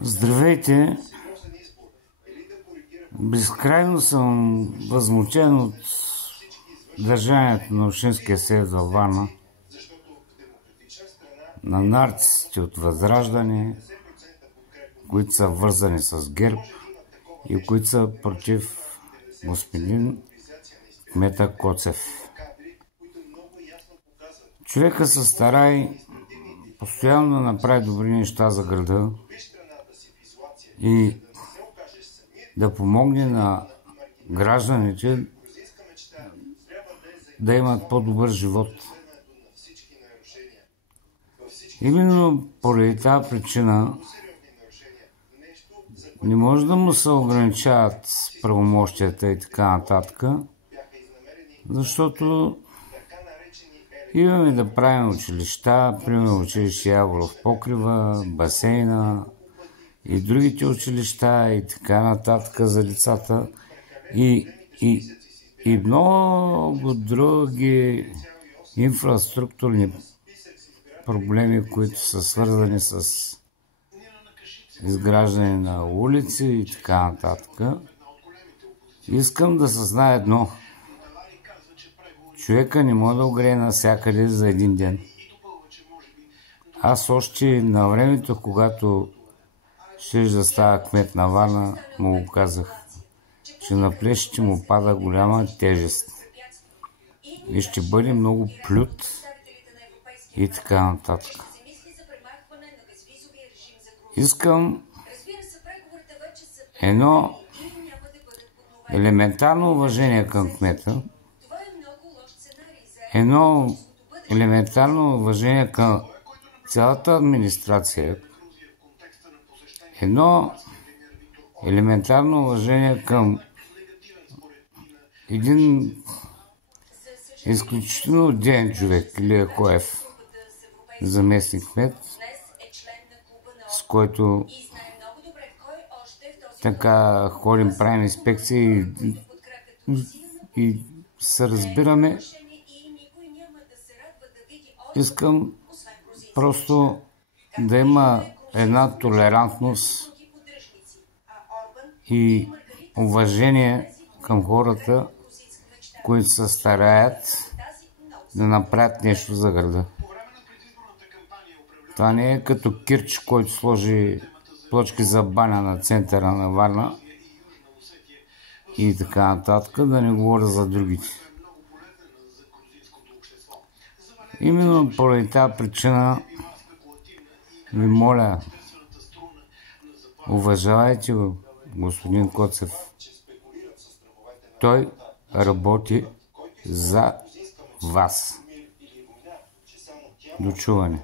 Здравейте! Безкрайно съм възмутен от държанието на Общинския съвет във Варна, на нарцисите от Възраждане, които са вързани с ГЕРБ и които са против господин кмета Коцев. Човека се старае постоянно да направи добри неща за града и да помогне на гражданите да имат по-добър живот. Именно поради тази причина не може да му се ограничават правомощията и така нататък, защото имаме да правим училища, примерно училище Яворов покрива, басейна и другите училища и така нататък за децата и много други инфраструктурни проблеми, които са свързани с изграждане на улици и така нататък. Искам да се знае едно. Човека не може да огрее навсякъде за един ден. Аз още на времето, когато ще да става кмет на Варна, му го казах, че на плещите му пада голяма тежест и ще бъде много плют и така нататък. Искам едно елементарно уважение към кмета, едно елементарно уважение към цялата администрация, едно елементарно уважение към един изключително ден човек, Илия Коев, заместник кмет, с който така ходим, правим инспекции и се разбираме. Искам просто да има една толерантност и уважение към хората, които се стараят да направят нещо за града. Това не е като Кирч, който сложи плочки за баня на центъра на Варна и така нататък, да не говоря за другите. Именно поради тази причина ви моля, уважавайте господин Коцев. Той работи за вас. До чуване.